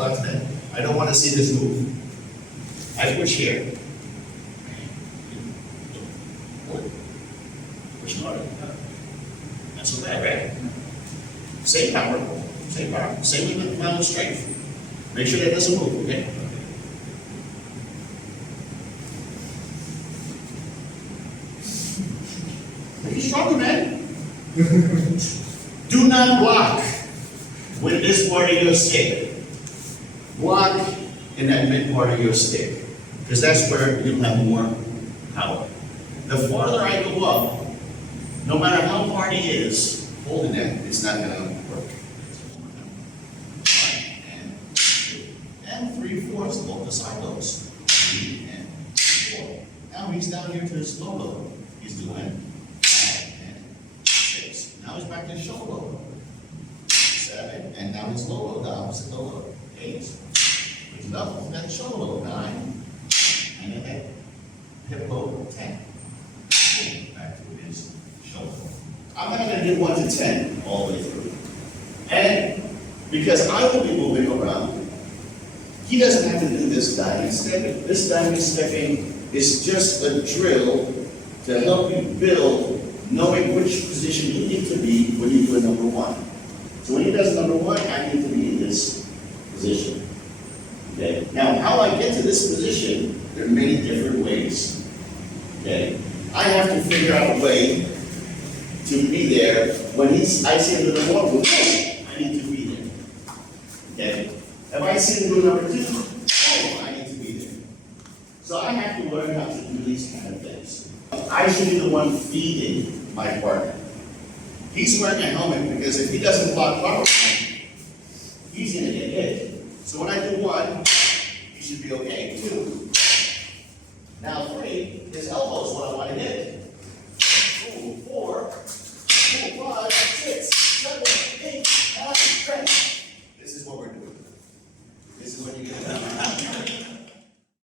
left hand. I don't want to see this move. I push here. Push harder. Not so bad, right? Same power. Same power. Same amount of strength. Make sure that doesn't move, okay? Make it stronger, man. Do not block with this part of your stick. Block in that mid part of your stick, because that's where you'll have more power. The farther I go up, no matter how hard he is holding that, it's not going to work. And 2, and 3/4 both the side lows. 3 and 4. Now he's down here to his low low. He's doing 5 and 6. Now he's back to his shoulder low. 7, and now his low low, the opposite low low. 8. He's up, that shoulder low. 9, and then that hip low. 10. Back to his shoulder. I'm not going to do 1 to 10 all the way through. And because I will be moving around, he doesn't have to do this diamond stepping. This diamond stepping is just a drill to help you build knowing which position you need to be when you do a number 1. So when he does number 1, I need to be in this position. Okay? Now, how I get to this position, there are many different ways. Okay? I have to figure out a way to be there when I see him do the 1 move. I need to be there. Okay? If I see him do number 2, I need to be there. So I have to learn how to do these kind of things. I should be the one feeding my partner. He's wearing a helmet because if he doesn't block properly, he's going to get hit. So when I do 1, he should be okay. 2. Now 3, his elbow is what I want to hit.